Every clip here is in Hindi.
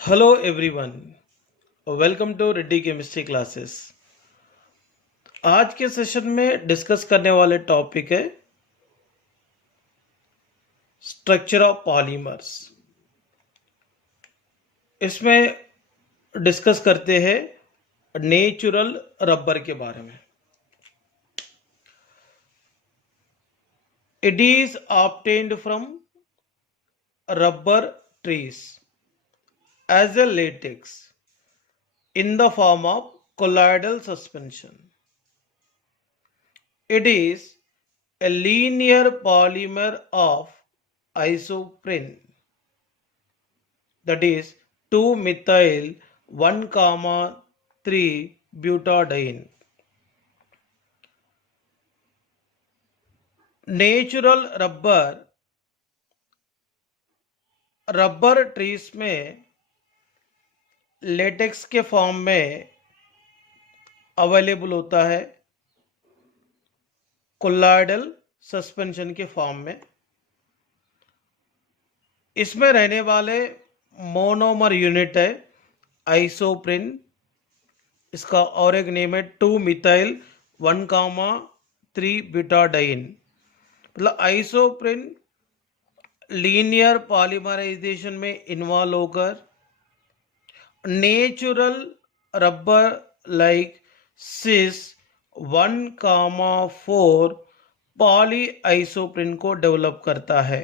Hello everyone, welcome to Reddy chemistry classes. आज के सेशन में डिस्कस करने वाले टॉपिक है स्ट्रक्चर ऑफ पॉलीमर्स। इसमें डिस्कस करते हैं नेचुरल रबर के बारे में। It is obtained from rubber trees as a latex in the form of colloidal suspension. It is a linear polymer of isoprene, that is 2-methyl 1,3 butadiene. Natural rubber trees में लेटेक्स के फॉर्म में अवेलेबल होता है, कोलॉइडल सस्पेंशन के फॉर्म में। इसमें रहने वाले मोनोमर यूनिट है आइसोप्रिन। इसका और एक नेम है 2-methyl 1,3 ब्यूटाडाइन। मतलब आइसोप्रिन लीनियर पॉलीमराइजेशन में इन्वॉल्व होकर natural rubber like cis 1,4 poly isoprene को डेवलप करता है।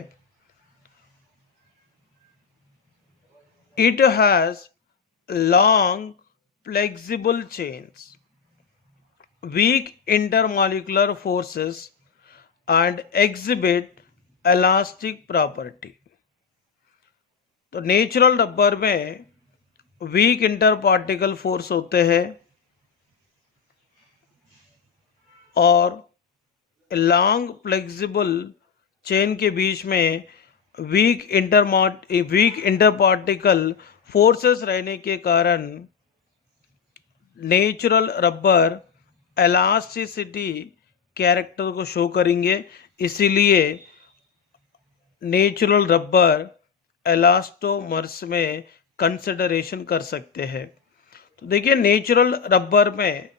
It has long flexible chains, weak intermolecular forces and exhibit elastic property. तो नेचुरल रबर में वीक इंटर पार्टिकल फोर्स होते हैं और लॉन्ग फ्लेक्सिबल चेन के बीच में वीक इंटर पार्टिकल फोर्सेस रहने के कारण नेचुरल रबर एलास्टिसिटी कैरेक्टर को शो करेंगे। इसीलिए नेचुरल रबर एलास्टोमर्स में कंसिडरेशन कर सकते हैं। तो देखिए नेचुरल रबर में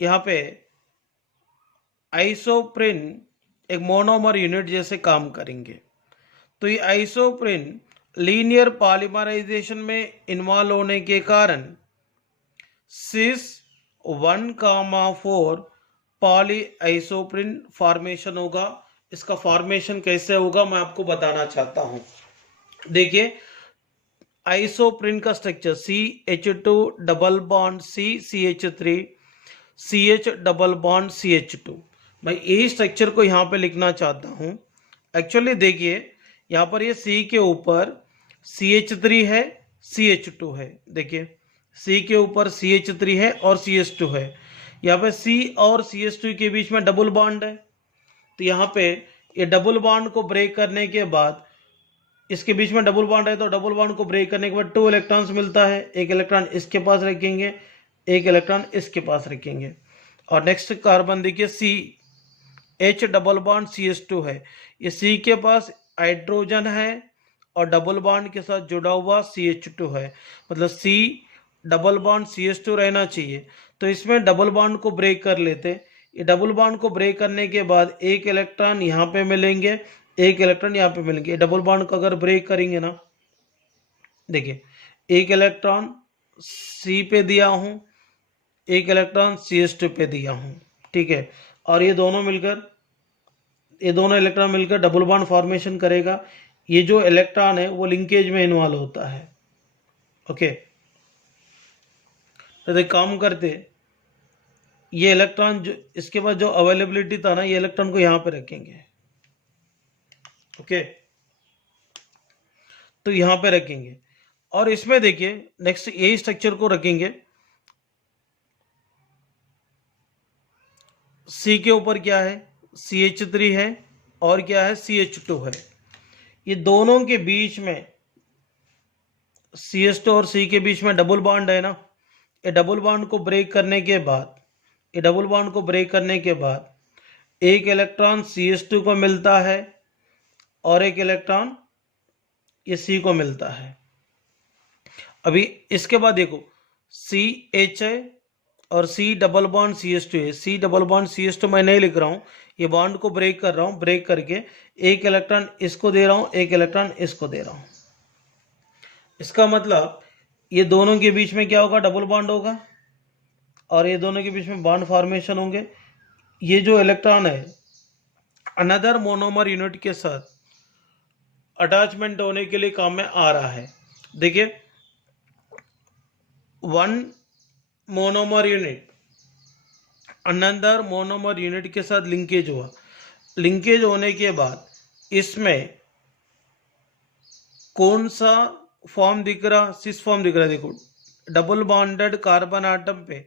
यहाँ पे आइसोप्रिन एक मोनोमर यूनिट जैसे काम करेंगे। तो ये आइसोप्रिन लीनियर पॉलीमराइजेशन में इन्वॉल्व होने के कारण सिस 1,4 पॉली आइसोप्रिन फॉर्मेशन होगा। इसका फॉर्मेशन कैसे होगा मैं आपको बताना चाहता हूं। देखिए आइसोप्रिन का structure CH2 double bond CH3 CH double bond CH2। मैं यही स्ट्रक्चर को यहाँ पे लिखना चाहता हूँ। एक्चुअली देखिए यहाँ पर ये C के ऊपर CH3 है, CH2 है। देखिए C के ऊपर CH3 है और CH2 है। यहाँ पे C और CH2 के बीच में डबल बॉन्ड है। तो यहाँ पे ये डबल बॉन्ड को ब्रेक करने के बाद इसके बीच में डबल बॉन्ड है, तो डबल बॉन्ड को ब्रेक करने के बाद 2 इलेक्ट्रॉन्स मिलता है। एक इलेक्ट्रॉन इसके पास रखेंगे, एक इलेक्ट्रॉन इसके पास रखेंगे। और नेक्स्ट कार्बन देखिए CH डबल बॉन्ड CH2 है। ये C के पास हाइड्रोजन है और डबल बॉन्ड के साथ जुड़ा हुआ CH2 है। मतलब C डबल बॉन्ड CH2 रहना चाहिए। तो इसमें डबल बॉन्ड को ब्रेक कर लेते। ये डबल बॉन्ड को ब्रेक करने के बाद एक इलेक्ट्रॉन यहाँ पे मिलेंगे, एक इलेक्ट्रॉन यहाँ पे मिलेंगे। डबल बॉन्ड को अगर ब्रेक करेंगे ना, देखिए एक इलेक्ट्रॉन C पे दिया हूं, एक इलेक्ट्रॉन CH2 पे दिया हूं, ठीक है। और ये दोनों इलेक्ट्रॉन मिलकर डबल बॉन्ड फॉर्मेशन करेगा। ये जो इलेक्ट्रॉन है वो लिंकेज में इन्वॉल्व होता है। ओके, तो काम करते ये इलेक्ट्रॉन जो इसके बाद जो अवेलेबिलिटी था ना, ये इलेक्ट्रॉन को यहाँ पे रखेंगे। ओके, तो यहां पे रखेंगे और इसमें देखिए नेक्स्ट यही स्ट्रक्चर को रखेंगे। C के ऊपर क्या है, CH3 है और क्या है, CH2 है। ये दोनों के बीच में CH2 और C के बीच में डबल बॉन्ड है ना। ये डबल बॉन्ड को ब्रेक करने के बाद एक इलेक्ट्रॉन CH2 को मिलता है और एक इलेक्ट्रॉन ये C को मिलता है। अभी इसके बाद देखो CH है और C डबल बॉन्ड CH2 है। C डबल बॉन्ड CH2 मैं नहीं लिख रहा हूँ, ये बॉन्ड को ब्रेक कर रहा हूँ, ब्रेक करके एक इलेक्ट्रॉन इसको दे रहा हूँ, एक इलेक्ट्रॉन इसको दे रहा हूँ। इसका मतलब ये दोनों के बीच में क्या होगा, डबल बॉन्ड होगा और ये दोनों के बीच में बॉन्ड फॉर्मेशन होंगे। ये जो इलेक्ट्रॉन है अनदर मोनोमर यूनिट के साथ अटैचमेंट होने के लिए काम में आ रहा है। देखिए, one monomer unit another monomer unit के साथ लिंकेज हुआ, लिंकेज होने के बाद इसमें कौन सा फॉर्म दिख रहा, सिस फॉर्म दिख रहा है। देखो, डबल बॉन्डेड कार्बन आटम पे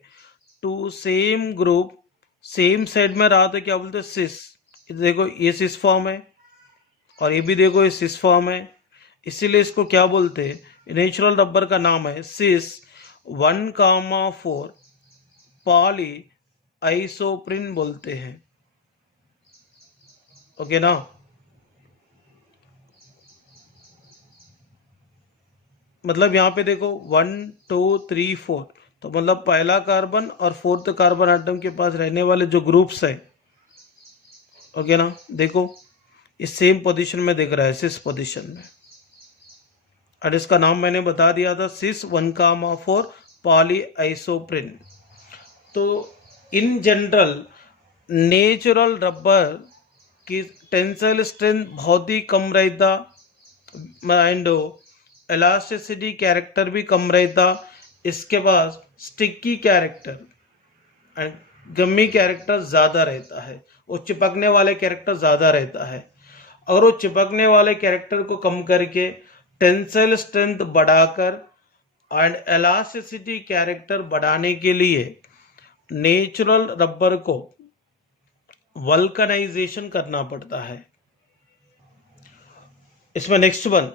two same group same side में रहा तो क्या बोलते हैं, सिस। देखो ये सिस फॉर्म है और ये भी देखो ये सिस फॉर्म है, इसीलिए इसको क्या बोलते हैं, नेचुरल रबर का नाम है सिस 1,4 पॉली आइसोप्रिन बोलते हैं। ओके ना। मतलब यहाँ पे देखो 1 2 3 4, तो मतलब पहला कार्बन और फोर्थ कार्बन आटम के पास रहने वाले जो ग्रुप्स है, ओके ना, देखो इस सेम पोजीशन में दिख रहा है, सिस पोजीशन में, और इसका नाम मैंने बता दिया था सिस 1,4 पॉली आइसोप्रिन। तो इन जनरल नेचुरल रबर की टेंसाइल स्ट्रेंथ बहुत ही कम रहता एंड इलास्टिसिटी कैरेक्टर भी कम रहता। इसके बाद sticky character and gummy character ज़्यादा रहता है, वो चिपकने वाले कैरेक्टर ज़्यादा रहता है। अगर वो चिपकने वाले कैरेक्टर को कम करके टेंसाइल स्ट्रेंथ बढ़ाकर एंड इलास्टिसिटी कैरेक्टर बढ़ाने के लिए नेचुरल रबर को वल्कनाइजेशन करना पड़ता है। इसमें next one,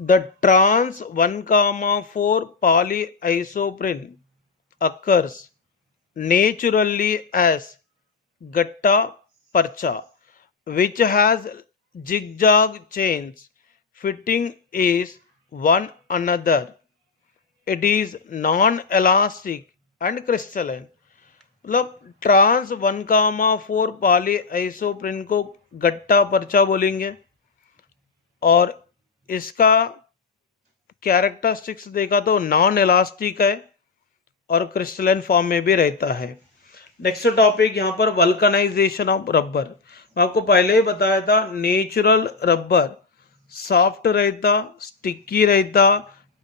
the trans 1,4 polyisoprene occurs naturally as gutta percha which has zigzag chains fitting is one another. It is non-elastic and crystalline. मतलब ट्रांस 1,4 पॉलीआइसोप्रिन को गट्टा पर्चा बोलेंगे और इसका कैरेक्टरिस्टिक्स देखा तो नॉन इलास्टिक है और क्रिस्टलाइन फॉर्म में भी रहता है। नेक्स्ट टॉपिक यहाँ पर वल्कनाइजेशन ऑफ रबर। मैं आपको पहले ही बताया था नेचुरल रबर सॉफ्ट रहता, स्टिकी रहता,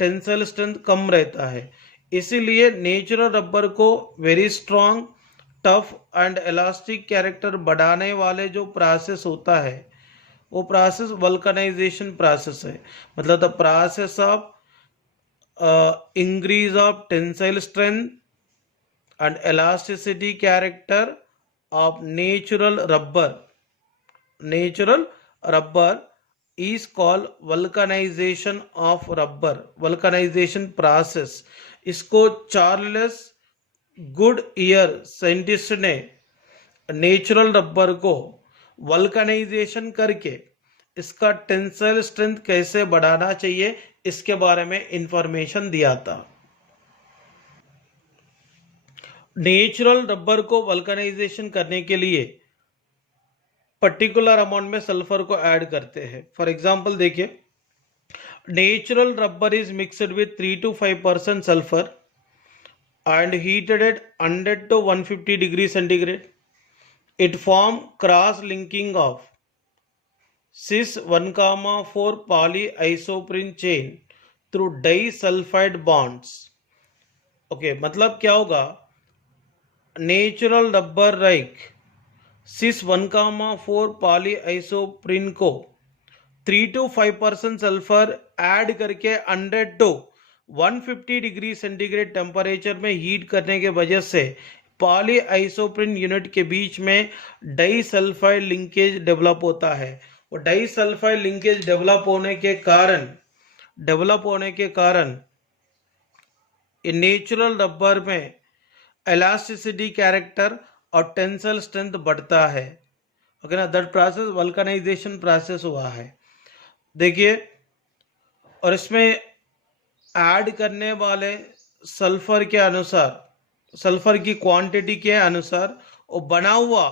टेंसाइल स्ट्रेंथ कम रहता है, इसीलिए नेचुरल रबर को very strong, tough and elastic character बढ़ाने वाले जो प्रोसेस होता है वो प्रोसेस वल्कनाइजेशन प्रोसेस है। मतलब the process of increase of tensile strength and elasticity character of natural rubber is called vulcanization of rubber, vulcanization process। इसको चार्ल्स गुडईयर साइंटिस्ट ने नेचुरल रबर को वल्कनाइजेशन करके इसका टेंसाइल स्ट्रेंथ कैसे बढ़ाना चाहिए इसके बारे में इंफॉर्मेशन दिया था। नेचुरल रबर को वल्कनाइजेशन करने के लिए पर्टिकुलर अमाउंट में सल्फर को ऐड करते हैं। फॉर एग्जांपल देखिए, natural rubber is mixed with 3 to 5% sulphur and heated at 100 to 150 degree centigrade. It form cross linking of cis 1,4 polyisoprene chain through disulphide bonds. Okay, मतलब क्या होगा, natural rubber like cis 1,4 polyisoprene को 3 to 5% सल्फर ऐड करके 100 to 150 डिग्री सेंटीग्रेड टेम्परेचर में हीट करने के वजह से पॉलीआइसोप्रीन यूनिट के बीच में डाइसल्फाइड लिंकेज डेवलप होता है। वो डाइसल्फाइड लिंकेज डेवलप होने के कारण नेचुरल रबर में इलास्टिसिटी कैरेक्टर और टेंसाइल स्ट्रेंथ बढ़ता है। ओके ना, दैट प्रोसेस वल्कनाइजेशन प्रोसेस हुआ है। देखिए, और इसमें ऐड करने वाले सल्फर के अनुसार, सल्फर की क्वांटिटी के अनुसार वो बना हुआ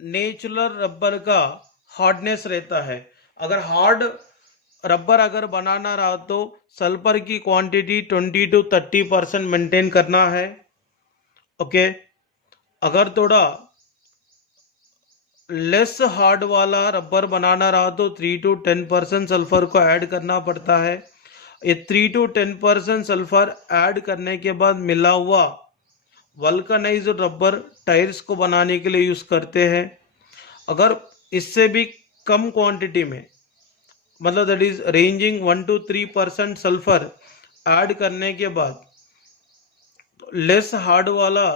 नेचुरल रबर का हार्डनेस रहता है। अगर हार्ड रबर अगर बनाना रहा तो सल्फर की क्वांटिटी 20 to 30% मेंटेन करना है। ओके, अगर थोड़ा लेस हार्ड वाला रबर बनाना रहा तो 3 to 10% सल्फर को ऐड करना पड़ता है। ये 3 to 10% सल्फर ऐड करने के बाद मिला हुआ वल्कनाइज्ड रबर टायर्स को बनाने के लिए यूज करते हैं। अगर इससे भी कम क्वांटिटी में, मतलब that is ranging 1 to 3% sulphur add करने के बाद लेस हार्ड वाला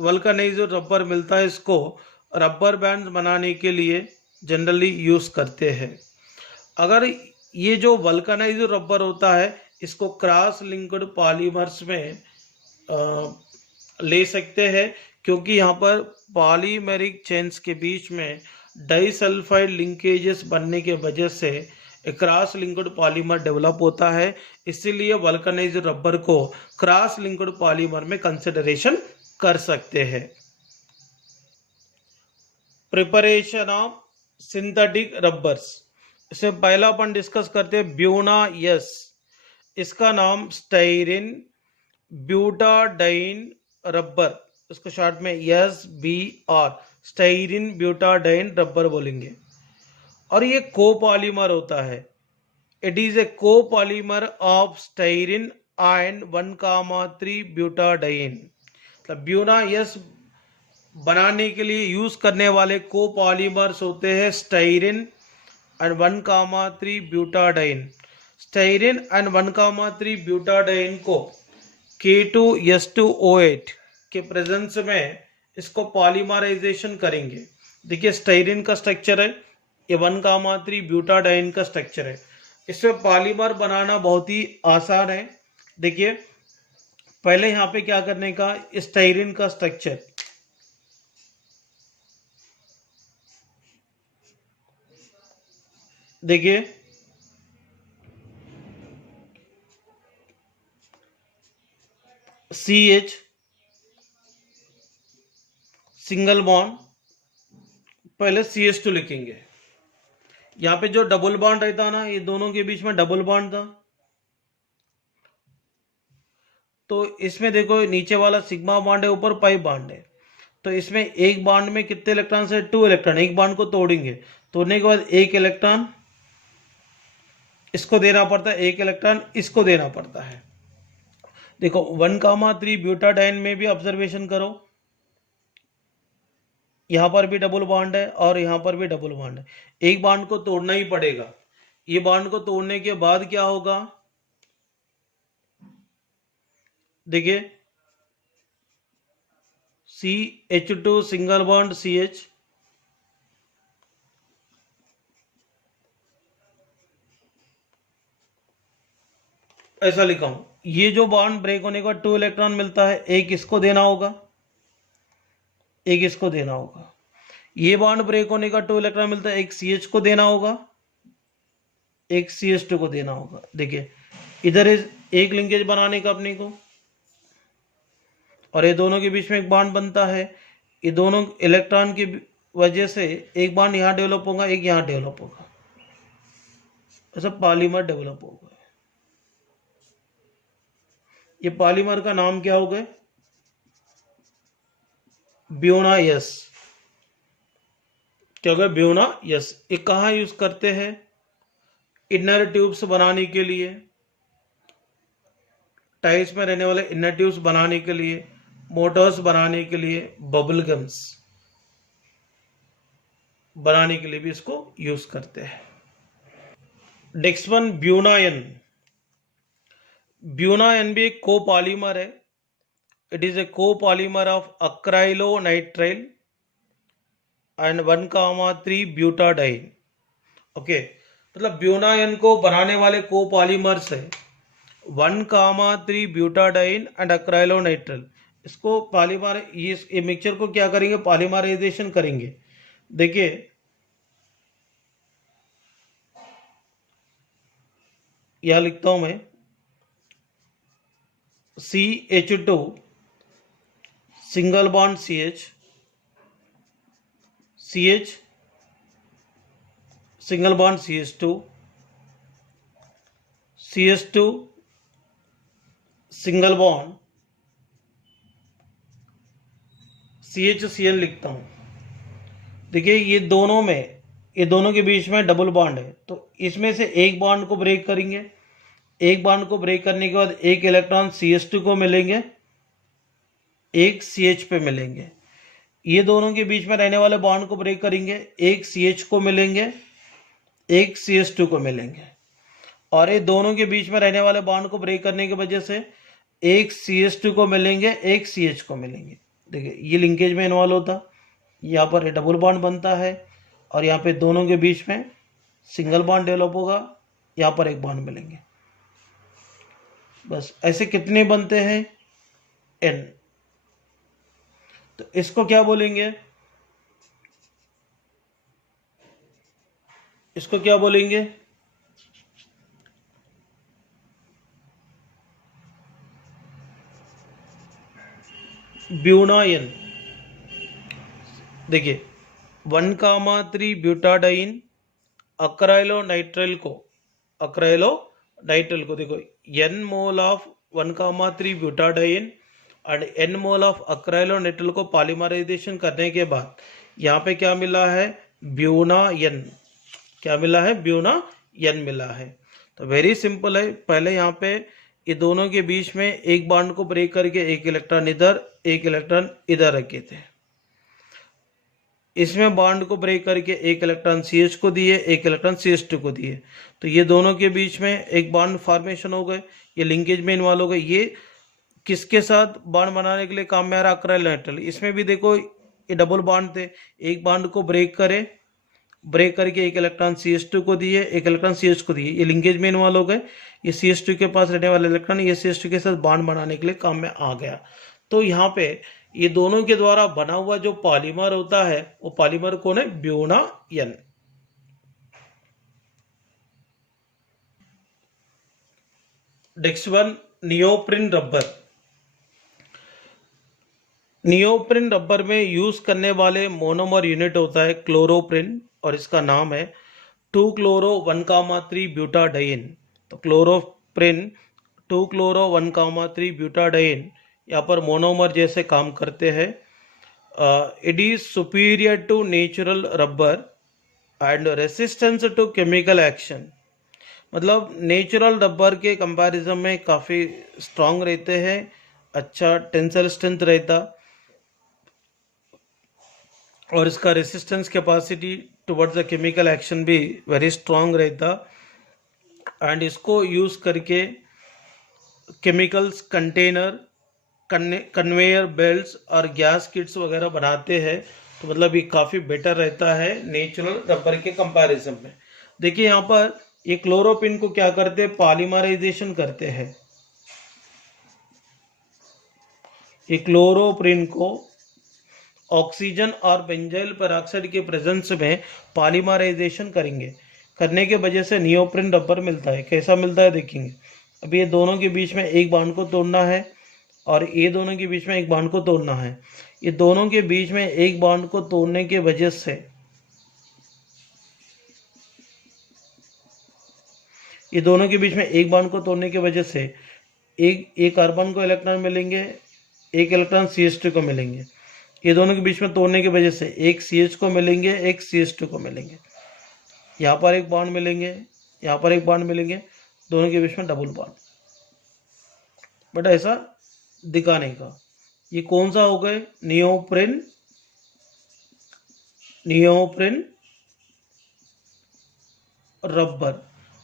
वल्कनाइज्ड रबर मिलता है, इसको रबर बैंड बनाने के लिए जनरली यूज करते हैं। अगर ये जो वल्कनाइज्ड रबर होता है इसको क्रॉस लिंक्ड पॉलीमर्स में ले सकते हैं, क्योंकि यहाँ पर पॉलीमेरिक चेन्स के बीच में डाइसल्फाइड लिंकेजेस बनने के वजह से क्रॉस लिंक्ड पॉलीमर डेवलप होता है। इसीलिए वल्कनाइज्ड रबर को क्रॉस लिंक्ड पॉलीमर में कंसिडरेशन कर सकते हैं। प्रिपरेशन ऑफ सिंथेटिक रबर्स, इसमें पहला अपन डिस्कस करते हैं ब्यूना यस। इसका नाम स्टाइरिन ब्यूटाडाइन रबर, इसको शॉर्ट में SBR स्टाइरिन ब्यूटाडाइन रबर बोलेंगे। और ये कोपॉलीमर होता है। It is a copolymer of styrene and 1,3 butadiene. मतलब ब्यूना यस बनाने के लिए यूज करने वाले कोपॉलीमर्स होते हैं styrene and 1,3 butadiene. Styrene and 1,3 butadiene को K2S2O8 के प्रेजेंस में इसको पॉलीमराइजेशन करेंगे। देखिए स्टाइरिन का स्ट्रक्चर है, ये 1,3 ब्यूटाडाइन का स्ट्रक्चर है। इसमें पॉलीमर बनाना बहुत ही आसान है। देखिए पहले यहाँ पे क्या करने का, स्टाइरिन का स्ट्रक्चर, देखिए CH सिंगल बॉन्ड, पहले CH2 लिखेंगे। यहाँ पे जो डबल बॉन्ड रहता ना, ये दोनों के बीच में डबल बॉन्ड था, तो इसमें देखो नीचे वाला सिग्मा बॉन्ड है, ऊपर पाई बॉन्ड है। तो इसमें एक बॉन्ड में कितने इलेक्ट्रॉन से 2 इलेक्ट्रॉन। एक बॉन्ड को तोड़ेंगे, तोड़ने के बाद एक इलेक्ट्रॉन इसको देना पड़ता है, एक इलेक्ट्रॉन इसको देना पड़ता है। देखो 1,3 ब्यूटाडाइन में भी ऑब्जर्वेशन करो, यहां पर भी डबल बॉन्ड है और यहां पर भी डबल बॉन्ड है। एक बॉन्ड को तोड़ना ही पड़ेगा। ये बॉन्ड को तोड़ने के बाद क्या होगा, देखिए CH2 सिंगल बॉन्ड CH, ऐसा लिखा हूं। ये जो बॉन्ड ब्रेक होने के बाद 2 इलेक्ट्रॉन मिलता है, एक इसको देना होगा, एक इसको देना होगा। ये बॉन्ड ब्रेक होने का 2 इलेक्ट्रॉन मिलता है, एक CH को देना होगा, एक CH2 को देना होगा। देखिए इधर एक लिंकेज बनाने का अपने को, और ये दोनों के बीच में एक बॉन्ड बनता है। ये दोनों इलेक्ट्रॉन की वजह से एक बॉन्ड यहां डेवलप होगा, एक यहां डेवलप होगा, ऐसा पॉलीमर डेवलप होगा। ये पॉलीमर का नाम क्या होगा, ब्यूना यस। क्या होगा, ब्यूना यस। ये कहाँ यूज करते हैं, इनर ट्यूब्स बनाने के लिए, टाइल्स में रहने वाले इनर ट्यूब्स बनाने के लिए, मोटर्स बनाने के लिए, बबल गम्स बनाने के लिए भी इसको यूज करते हैं। Next one ब्यूनायन। ब्यूनायन भी एक कोपॉलीमर है। It is a copolymer of acrylonitrile and 1,3 butadiene. Okay, मतलब ब्यूनायन को बनाने वाले कोपॉलीमर्स है 1,3 ब्यूटाडाइन एंड अक्राइलोनाइट्राइल। इसको पॉलीमर, ये मिक्सचर को क्या करेंगे, पॉलीमराइजेशन करेंगे। देखिए यहां लिखता हूं मैं CH2 single bond CH single bond CH2 single bond CHCl लिखता हूं। देखिए ये दोनों के बीच में डबल बॉन्ड है, तो इसमें से एक बॉन्ड को ब्रेक करेंगे। एक बॉन्ड को ब्रेक करने के बाद एक इलेक्ट्रॉन CH2 को मिलेंगे, एक CH पे मिलेंगे। ये दोनों के बीच में रहने वाले बॉन्ड को ब्रेक करेंगे, एक CH को मिलेंगे, एक CH2 को मिलेंगे। और ये दोनों के बीच में रहने वाले बॉन्ड को ब्रेक करने की वजह से एक CH2 को मिलेंगे, एक CH को मिलेंगे। देखिए ये लिंकेज में इन्वॉल्व होता, यहाँ पर डबल बॉन्ड बनता है और यहाँ पे दोनों के बीच में सिंगल बॉन्ड डेवलप होगा, यहाँ पर एक बॉन्ड मिलेंगे। बस ऐसे कितने बनते हैं? N। तो इसको क्या बोलेंगे? इसको क्या बोलेंगे? ब्यूनाइन। देखिए 1,3 ब्यूटाडाइन अक्राइलोनाइट्राइल को देखो n mole of 1,3 butadiene and n mole of acrylonitrile को पॉलीमराइजेशन करने के बाद यहाँ पे क्या मिला है? ब्यूनाइन। क्या मिला है? ब्यूनाइन मिला है। तो वेरी सिंपल है। पहले यहाँ पे ये दोनों के बीच में एक बॉन्ड को ब्रेक करके एक इलेक्ट्रॉन इधर एक इलेक्ट्रॉन इधर रखे थे। इसमें बॉन्ड को ब्रेक करके एक इलेक्ट्रॉन CH को दिए, एक इलेक्ट्रॉन CH2 को दिए, तो ये दोनों के बीच में एक बॉन्ड फॉर्मेशन हो गए, ये लिंकेज में इन्वॉल्व हो गए। ये किसके साथ बॉन्ड बनाने के लिए काम में आ रहा? अक्राइलोनाइट्राइल। इसमें भी देखो ये डबल बॉन्ड थे, एक बॉन्ड को ब्रेक करके एक इलेक्ट्रॉन CH2 को दिए, एक इलेक्ट्रॉन CH को दिए, ये लिंकेज में इन्वॉल्व हो गए। ये CH2 के पास रहने वाला इलेक्ट्रॉन ये CH2 के साथ बॉन्ड बनाने के लिए काम में आ गया। तो यहाँ पे ये दोनों के द्वारा बना हुआ जो पॉलीमर होता है वो पॉलीमर कौन है? Buna N. Next one, neoprene rubber. Neoprene rubber में यूज करने वाले मोनोमर यूनिट होता है क्लोरोप्रिन और इसका नाम है 2-chloro-1,3 ब्यूटाडाइन। तो क्लोरोप्रिन 2-chloro-1,3 ब्यूटाडाइन यहाँ पर मोनोमर जैसे काम करते हैं। It is superior to natural rubber and resistance to chemical action. मतलब नेचुरल रबर के कंपैरिजन में काफ़ी स्ट्रांग रहते हैं, अच्छा टेंसाइल स्ट्रेंथ रहता और इसका resistance capacity towards the chemical action भी वेरी स्ट्रांग रहता। एंड इसको यूज़ करके केमिकल्स कंटेनर, कन्वेयर बेल्ट्स और गैस किट्स वगैरह बनाते हैं। तो मतलब ये काफ़ी बेटर रहता है नेचुरल रबर के कंपैरिजन में। देखिए यहाँ पर ये क्लोरोप्रिन को क्या करते हैं? पॉलीमराइजेशन करते हैं। ये क्लोरोप्रिन को ऑक्सीजन और बेंजाइल पेरोक्साइड के प्रेजेंस में पॉलीमराइजेशन करने के वजह से नियोप्रिन रबर मिलता है। कैसा मिलता है देखेंगे। अब ये दोनों के बीच में एक बॉन्ड को तोड़ना है और ये दोनों के बीच में एक बॉन्ड को तोड़ना है। ये दोनों के बीच में एक बॉन्ड को तोड़ने के वजह से एक कार्बन को इलेक्ट्रॉन मिलेंगे, एक इलेक्ट्रॉन CH2 को मिलेंगे। ये दोनों के बीच में तोड़ने की वजह से एक CH को मिलेंगे, एक CH2 को मिलेंगे। यहाँ पर एक बॉन्ड मिलेंगे, यहाँ पर एक बॉन्ड मिलेंगे, दोनों के बीच में डबल बॉन्ड। बट ऐसा दिखाने का ये कौन सा हो गए? Neoprene rubber.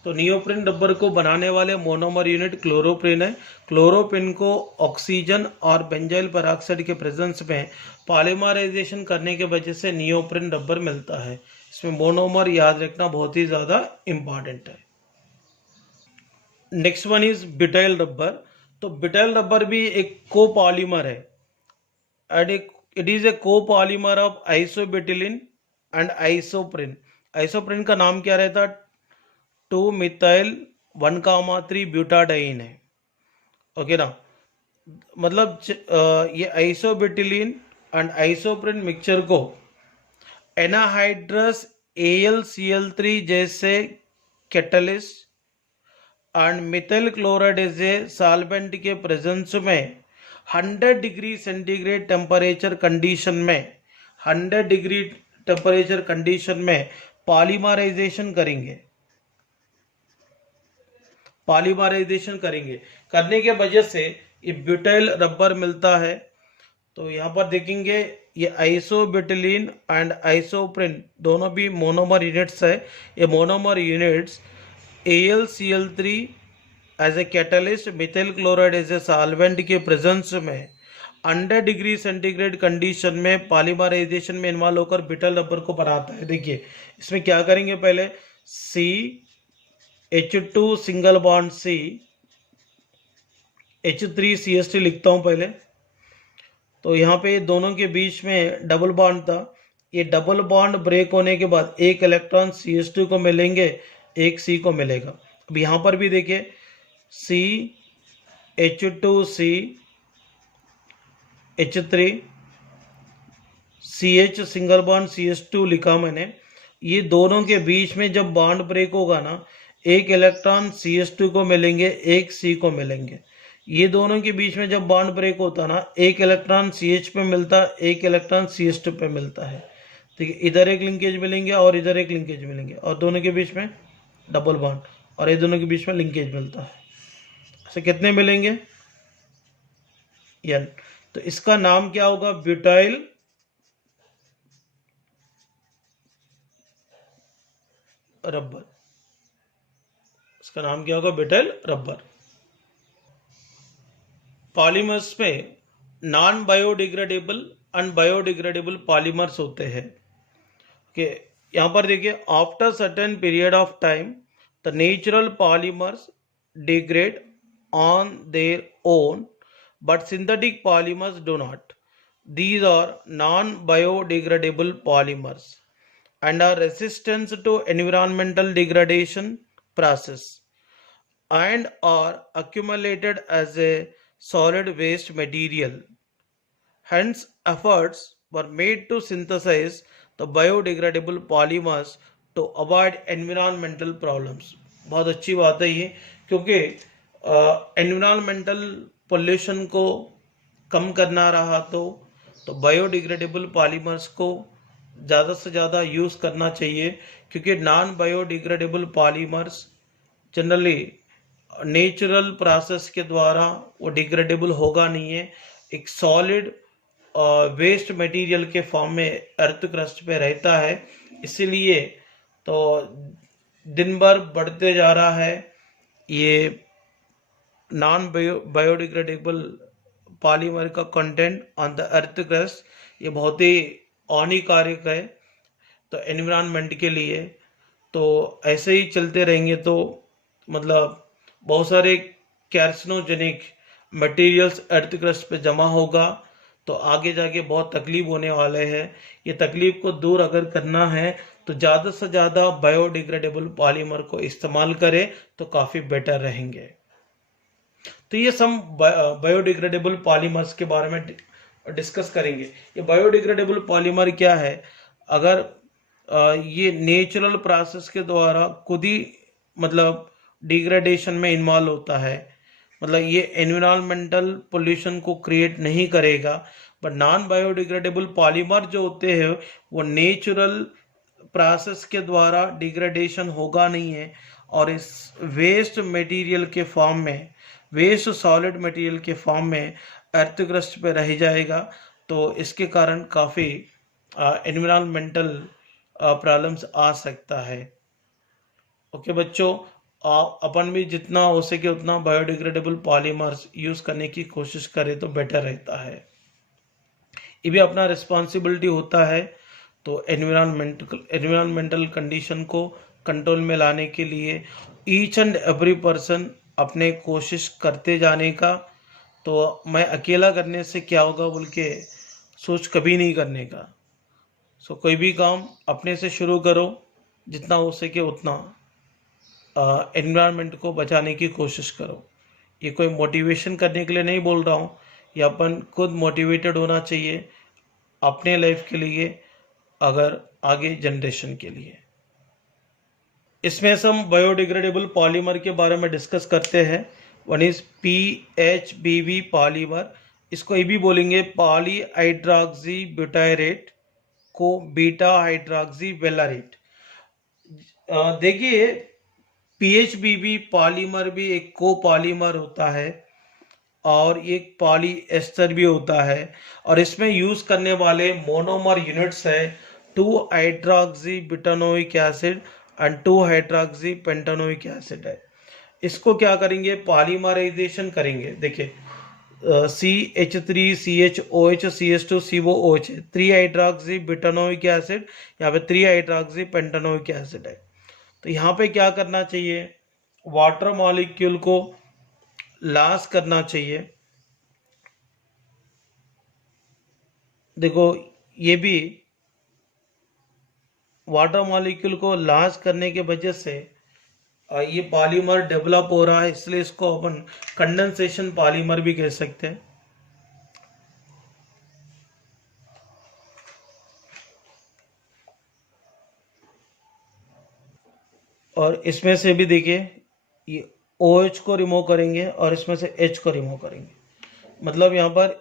तो नियोप्रिन रबर को बनाने वाले मोनोमर यूनिट क्लोरोप्रिन है। क्लोरोप्रिन को ऑक्सीजन और बेंजाइल पेरोक्साइड के प्रेजेंस में पॉलीमराइजेशन करने के वजह से नियोप्रिन रबर मिलता है। इसमें मोनोमर याद रखना बहुत ही ज़्यादा इम्पॉर्टेंट है। Next one is butyl rubber. तो ब्यूटाइल रबर भी एक कोपॉलीमर है and it is a copolymer of isobutylene and isoprene. Isoprene का नाम क्या रहता? 2-methyl 1,3 ब्यूटाडाइन है। ओके ना, मतलब ये आइसोब्यूटिलीन एंड आइसोप्रिन मिक्सचर को एनाहाइड्रस AlCl3 जैसे catalyst and methyl chloride solvent के प्रेजेंस में 100 डिग्री सेंटीग्रेड टेम्परेचर कंडीशन में 100 डिग्री टेम्परेचर कंडीशन में पॉलीमराइजेशन करेंगे। पॉलीमराइजेशन करेंगे, करने के वजह से ये ब्यूटाइल रबर मिलता है। तो यहाँ पर देखेंगे ये आइसोब्यूटिलीन एंड आइसोप्रिन दोनों भी मोनोमर यूनिट्स है। ये monomer units AlCl3 as a catalyst, methyl chloride as a solvent के प्रेजेंस में 100 डिग्री सेंटीग्रेड कंडीशन में पॉलीमराइजेशन में इन्वॉल्व होकर ब्यूटाइल रबर को बनाता है। देखिए इसमें क्या करेंगे, पहले CH2 single bond C H3CH3 लिखता हूं पहले। तो यहाँ पे दोनों के बीच में डबल बॉन्ड था, ये डबल बॉन्ड ब्रेक होने के बाद एक इलेक्ट्रॉन CH2 को मिलेंगे, एक C को मिलेगा। अब यहाँ पर भी देखिए CH2C H3 CH single bond CH2 लिखा मैंने। ये दोनों के बीच में जब बॉन्ड ब्रेक होगा ना, एक इलेक्ट्रॉन CH2 को मिलेंगे, एक C को मिलेंगे। ये दोनों के बीच में जब बॉन्ड ब्रेक होता ना, एक इलेक्ट्रॉन CH पे मिलता, एक इलेक्ट्रॉन CH2 पे मिलता है। ठीक है, इधर एक लिंकेज मिलेंगे और इधर एक लिंकेज मिलेंगे, और दोनों के बीच में डबल बॉन्ड, और ये दोनों के बीच में लिंकेज मिलता है। ऐसे कितने मिलेंगे, N। तो इसका नाम क्या होगा, ब्यूटाइल रबर। इसका नाम क्या होगा, ब्यूटाइल रबर। पॉलीमर्स में non biodegradable and biodegradable polymers होते हैं। ओके, यहाँ पर देखिए after certain period of time the natural polymers degrade on their own but synthetic polymers do not. These are non-biodegradable polymers and are resistant to environmental degradation process and are accumulated as a solid waste material. Hence, efforts were made to synthesize the biodegradable polymers to avoid environmental problems. बहुत अच्छी बात है ये, क्योंकि एनवायरमेंटल पोल्यूशन को कम करना रहा तो बायोडिग्रेडेबल पॉलीमर्स को ज़्यादा से ज़्यादा यूज़ करना चाहिए, क्योंकि non biodegradable polymers generally natural process के द्वारा वो डिग्रेडेबल होगा नहीं है, एक सॉलिड वेस्ट मटेरियल के फॉर्म में अर्थ क्रस्ट पे रहता है। इसीलिए तो दिन भर बढ़ते जा रहा है ये नॉन बायोडिग्रेडेबल पॉलीमर का content on the earth crust. ये बहुत ही हानिकारक है तो एनवायरनमेंट के लिए। तो ऐसे ही चलते रहेंगे तो मतलब बहुत सारे कैर्सिनोजेनिक मटेरियल्स अर्थ क्रस्ट पे जमा होगा, तो आगे जाके बहुत तकलीफ होने वाले हैं। ये तकलीफ को दूर अगर करना है तो ज़्यादा से ज़्यादा बायोडिग्रेडेबल पॉलीमर को इस्तेमाल करें तो काफ़ी बेटर रहेंगे। तो ये सब बायोडिग्रेडेबल पॉलीमर्स के बारे में डिस्कस करेंगे। ये बायोडिग्रेडेबल पॉलीमर क्या है, अगर ये नेचुरल प्रोसेस के द्वारा खुद ही मतलब डिग्रेडेशन में इन्वॉल्व होता है, मतलब ये एनवायरमेंटल पोल्यूशन को क्रिएट नहीं करेगा। बट नॉन बायोडिग्रेडेबल पॉलीमर जो होते हैं वो नेचुरल प्रोसेस के द्वारा डिग्रेडेशन होगा नहीं है, और इस वेस्ट मटेरियल के फॉर्म में, वेस्ट सॉलिड मटेरियल के फॉर्म में अर्थ क्रस्ट पे रह जाएगा। तो इसके कारण काफ़ी एनवायरमेंटल प्रॉब्लम्स आ सकता है। ओके बच्चों, अपन भी जितना हो सके उतना बायोडिग्रेडेबल पॉलीमर्स यूज़ करने की कोशिश करें तो बेटर रहता है। ये भी अपना रिस्पॉन्सिबिलिटी होता है। तो एनवायरमेंटल कंडीशन को कंट्रोल में लाने के लिए ईच एंड एवरी पर्सन अपने कोशिश करते जाने का। तो मैं अकेला करने से क्या होगा बोल के सोच कभी नहीं करने का। सो कोई भी काम अपने से शुरू करो, जितना हो सके उतना। एनवायरनमेंट को बचाने की कोशिश करो। ये कोई मोटिवेशन करने के लिए नहीं बोल रहा हूँ, ये अपन खुद मोटिवेटेड होना चाहिए अपने लाइफ के लिए, अगर आगे जनरेशन के लिए। इसमें से हम बायोडिग्रेडेबल पॉलीमर के बारे में डिस्कस करते हैं। वन इज PHBV पॉलीमर, इसको ये भी बोलेंगे पॉली हाइड्रोक्सी ब्यूटायरेट को बीटा हाइड्रोक्सी वेलारेट। देखिए PHBV पॉलीमर भी एक को पॉलीमर होता है और एक पॉली एस्टर भी होता है, और इसमें यूज करने वाले मोनोमर यूनिट्स है 2 hydroxy butanoic acid and 2 hydroxy pentanoic acid है। इसको क्या करेंगे, पॉलीमराइजेशन करेंगे। देखिए CH3 CHOH CH2 COOH 3 hydroxy butanoic acid, यहाँ पे 3 हाइड्रोक्सी पेंटानोइक एसिड है। तो यहाँ पे क्या करना चाहिए, वाटर मॉलिक्यूल को लॉस करना चाहिए। देखो ये भी वाटर मॉलिक्यूल को लॉस करने के वजह से ये पॉलीमर डेवलप हो रहा है, इसलिए इसको अपन कंडेंसेशन पॉलीमर भी कह सकते हैं। और इसमें से भी देखिए ये OH को रिमूव करेंगे और इसमें से H को रिमूव करेंगे, मतलब यहाँ पर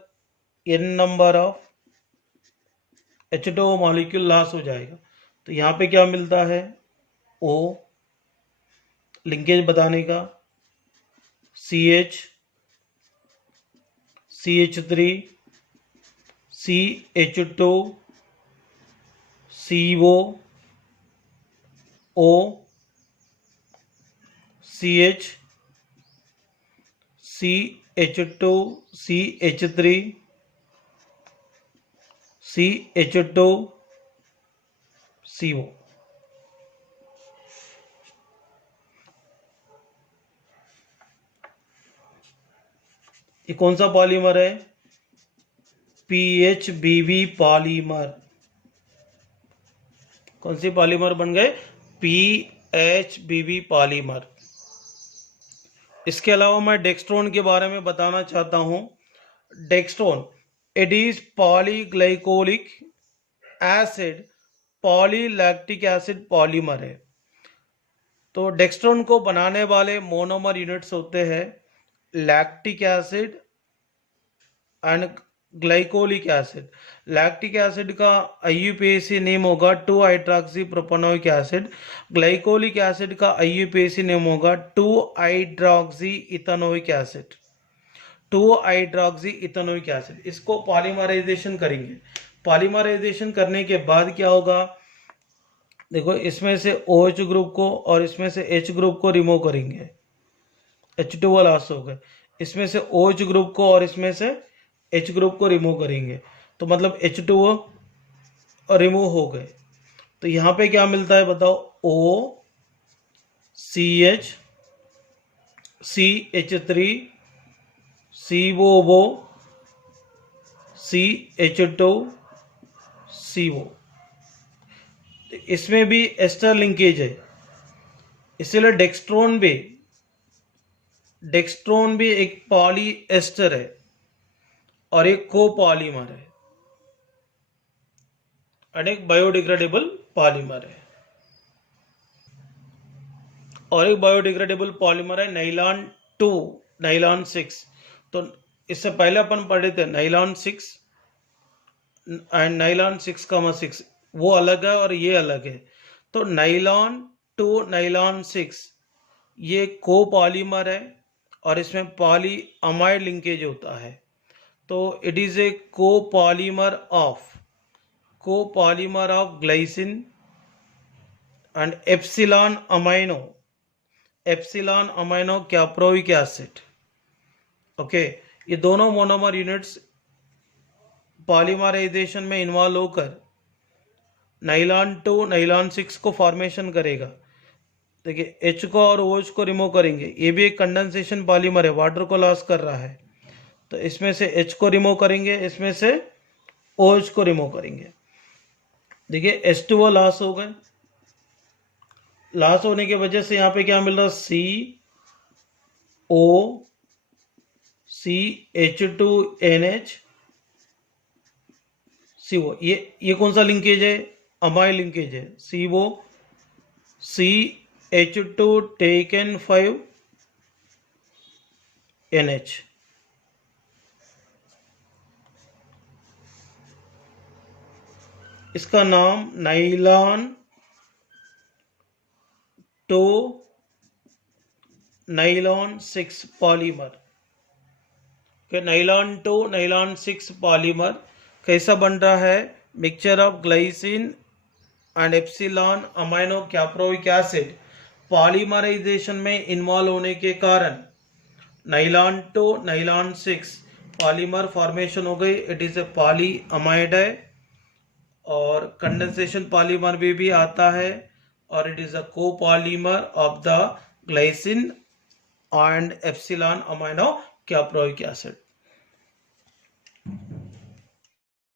n number of H2O molecule loss हो जाएगा। तो यहाँ पे क्या मिलता है, O लिंकेज बताने का, CH CH3 CH2 CO O CH CH2 CH3 CH2 CO। ये कौन सा पॉलीमर है, PHBV पॉलीमर। कौन सी पॉलीमर बन गए, PHBV पॉलीमर। इसके अलावा मैं डेक्स्ट्रोन के बारे में बताना चाहता हूं। Dextron it is polyglycolic acid polylactic acid polymer है। तो डेक्स्ट्रोन को बनाने वाले मोनोमर यूनिट्स होते हैं lactic acid and glycolic acid. Lactic acid का IUPAC नेम होगा 2 hydroxy propanoic acid, glycolic acid का IUPAC नेम होगा 2 hydroxy ethanoic acid, 2 hydroxy ethanoic acid. इसको पॉलीमराइजेशन करेंगे। पॉलीमराइजेशन करने के बाद क्या होगा, देखो इसमें से OH ग्रुप को और इसमें से H ग्रुप को रिमूव करेंगे, H2O लॉस हो गए। इसमें से OH ग्रुप को और इसमें से H ग्रुप को रिमूव करेंगे, तो मतलब H2O रिमूव हो गए। तो यहाँ पे क्या मिलता है बताओ, O CH CH3 COO CH2 CO। इसमें भी एस्टर लिंकेज है, इसलिए डेक्स्ट्रोन भी एक पॉली एस्टर है और एक कोपॉलीमर है और एक बायोडिग्रेडेबल पॉलीमर है। और एक बायोडिग्रेडेबल पॉलीमर है नाइलॉन 2 नाइलॉन 6। तो इससे पहले अपन पढ़े थे नाइलॉन 6 एंड नाइलॉन 6,6, वो अलग है और ये अलग है। तो नाइलॉन 2 नाइलॉन 6 ये कोपॉलीमर है और इसमें पॉली अमाइड लिंकेज होता है। तो it is a copolymer of glycine and epsilon amino caproic acid. Okay, ये दोनों मोनोमर यूनिट्स पॉलीमराइजेशन में इन्वॉल्व होकर नाइलॉन 2 नाइलॉन 6 को फॉर्मेशन करेगा। देखिए H को और OH को रिमूव करेंगे, ये भी एक कंडेंसेशन पॉलीमर है, वाटर को लॉस कर रहा है। तो इसमें से H को रिमूव करेंगे, इसमें से OH को रिमूव करेंगे। देखिए H2O लॉस हो गए, लास्ट होने की वजह से यहाँ पे क्या मिल रहा, COCH2NH CO, ये कौन सा लिंकेज है, अमाइन लिंकेज है, COCH2 टेकन 5NH। इसका नाम nylon two nylon 6 polymer. Nylon two nylon 6 polymer कैसा बन रहा है, mixture of glycine and epsilon amino caproic acid polymerization में इन्वॉल्व होने के कारण nylon two nylon 6 polymer formation हो गई। इट इज ए पॉलीअमाइड है और कंडेंसेशन पॉलीमर भी आता है और it is a copolymer of the glycine and epsilon amino caproic acid.